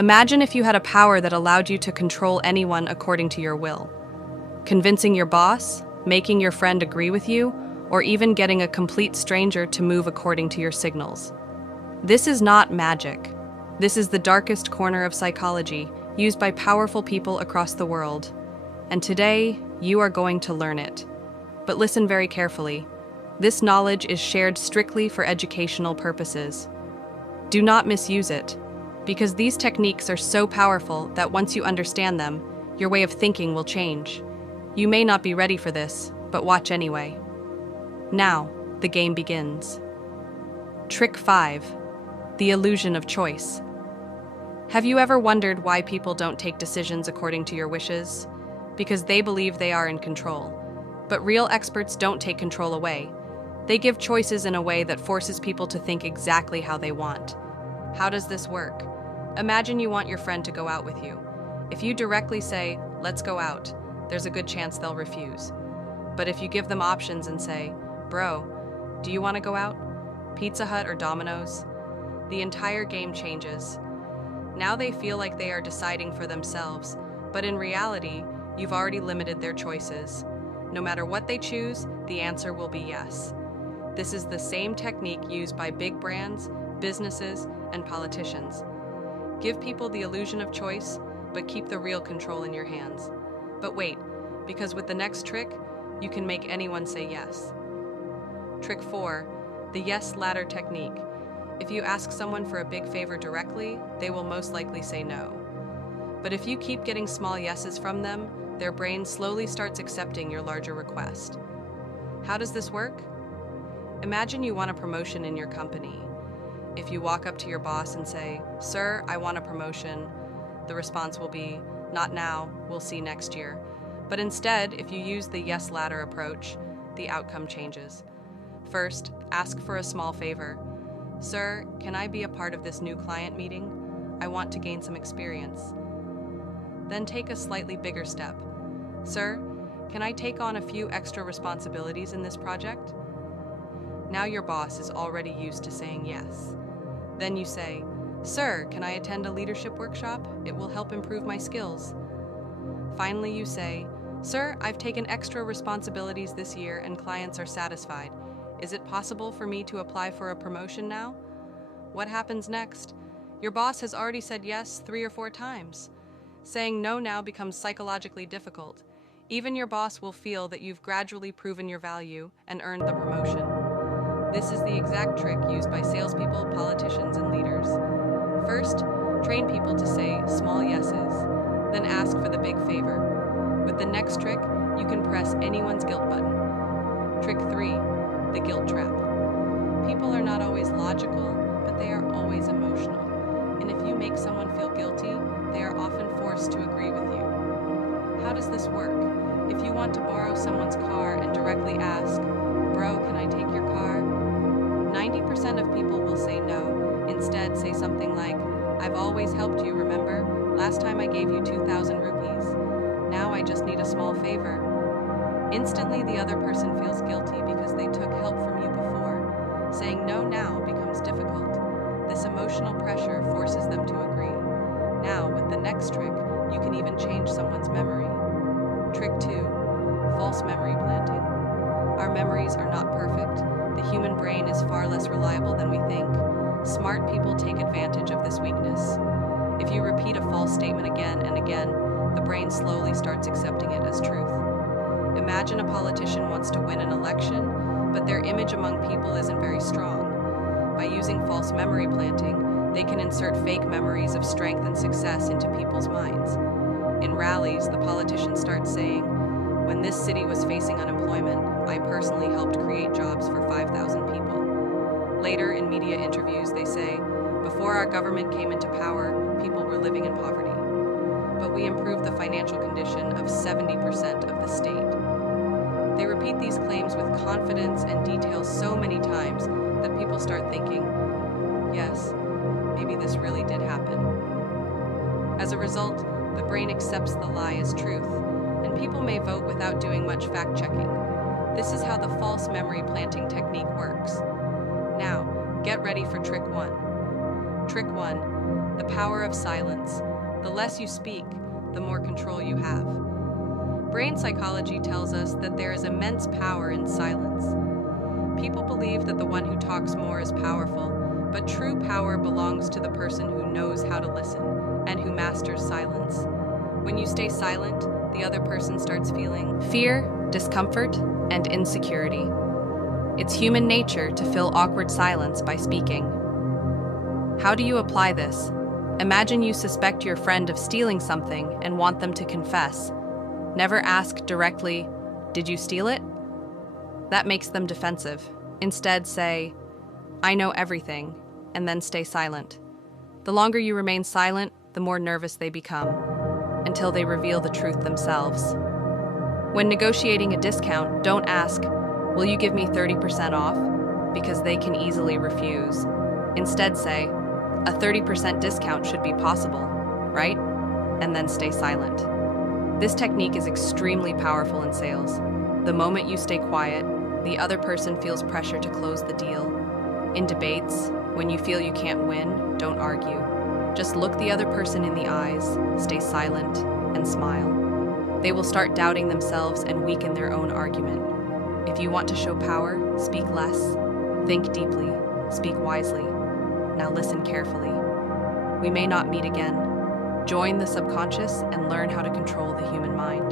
Imagine if you had a power that allowed you to control anyone according to your will. Convincing your boss, making your friend agree with you, or even getting a complete stranger to move according to your signals. This is not magic. This is the darkest corner of psychology, used by powerful people across the world. And today, you are going to learn it. But listen very carefully. This knowledge is shared strictly for educational purposes. Do not misuse it, because these techniques are so powerful that once you understand them, your way of thinking will change. You may not be ready for this, but watch anyway. Now, the game begins. Trick 5. The illusion of choice. Have you ever wondered why people don't take decisions according to your wishes? Because they believe they are in control. But real experts don't take control away. They give choices in a way that forces people to think exactly how they want. How does this work? Imagine you want your friend to go out with you. If you directly say, "Let's go out," there's a good chance they'll refuse. But if you give them options and say, "Bro, do you want to go out? Pizza Hut or Domino's?" The entire game changes. Now they feel like they are deciding for themselves, but in reality, you've already limited their choices. No matter what they choose, the answer will be yes. This is the same technique used by big brands, businesses, and politicians. Give people the illusion of choice, but keep the real control in your hands. But wait, because with the next trick, you can make anyone say yes. Trick 4, the yes ladder technique. If you ask someone for a big favor directly, they will most likely say no. But if you keep getting small yeses from them, their brain slowly starts accepting your larger request. How does this work? Imagine you want a promotion in your company. If you walk up to your boss and say, "Sir, I want a promotion," the response will be, "Not now, we'll see next year." But instead, if you use the yes ladder approach, the outcome changes. First, ask for a small favor. "Sir, can I be a part of this new client meeting? I want to gain some experience." Then take a slightly bigger step. "Sir, can I take on a few extra responsibilities in this project?" Now your boss is already used to saying yes. Then you say, "Sir, can I attend a leadership workshop? It will help improve my skills." Finally, you say, "Sir, I've taken extra responsibilities this year and clients are satisfied. Is it possible for me to apply for a promotion now?" What happens next? Your boss has already said yes 3 or 4 times. Saying no now becomes psychologically difficult. Even your boss will feel that you've gradually proven your value and earned the promotion. This is the exact trick used by salespeople, politicians, and leaders. First, train people to say small yeses, then ask for the big favor. With the next trick, you can press anyone's guilt button. Trick 3, the guilt trap. People are not always logical, but they are always emotional. And if you make someone feel guilty, they are often forced to agree with you. How does this work? If you want to borrow someone's car and directly ask, "Bro, can I take your car?" 90% of people will say no. Instead, say something like, "I've always helped you, remember? Last time I gave you 2,000 rupees. Now I just need a small favor." Instantly, the other person feels guilty because they took help from you before. Saying no now becomes difficult. This emotional pressure forces them to agree. Now, with the next trick, you can even change someone's memory. Trick 2, false memory planting. Our memories are not perfect. The human brain is far less reliable than we think. Smart people take advantage of this weakness. If you repeat a false statement again and again, the brain slowly starts accepting it as truth. Imagine a politician wants to win an election, but their image among people isn't very strong. By using false memory planting, they can insert fake memories of strength and success into people's minds. In rallies, the politicians start saying, "When this city was facing unemployment, I personally helped create jobs for 5,000 people." Later, in media interviews, they say, "Before our government came into power, people were living in poverty. But we improved the financial condition of 70% of the state." They repeat these claims with confidence and detail so many times that people start thinking, "Yes, maybe this really did happen." As a result, the brain accepts the lie as truth, and people may vote without doing much fact-checking. This is how the false memory planting technique works. Now, get ready for trick 1. Trick 1, The power of silence. The less you speak, the more control you have. Brain psychology tells us that there is immense power in silence. People believe that the one who talks more is powerful, but true power belongs to the person who knows how to listen and who masters silence. When you stay silent, the other person starts feeling fear, discomfort, and insecurity. It's human nature to fill awkward silence by speaking. How do you apply this? Imagine you suspect your friend of stealing something and want them to confess. Never ask directly, "Did you steal it?" That makes them defensive. Instead, say, "I know everything," and then stay silent. The longer you remain silent, the more nervous they become, until they reveal the truth themselves. When negotiating a discount, don't ask, "Will you give me 30% off?" because they can easily refuse. Instead say, "A 30% discount should be possible, right?" And then stay silent. This technique is extremely powerful in sales. The moment you stay quiet, the other person feels pressure to close the deal. In debates, when you feel you can't win, don't argue. Just look the other person in the eyes, stay silent, and smile. They will start doubting themselves and weaken their own argument. If you want to show power, speak less. Think deeply, speak wisely. Now listen carefully. We may not meet again. Join the subconscious and learn how to control the human mind.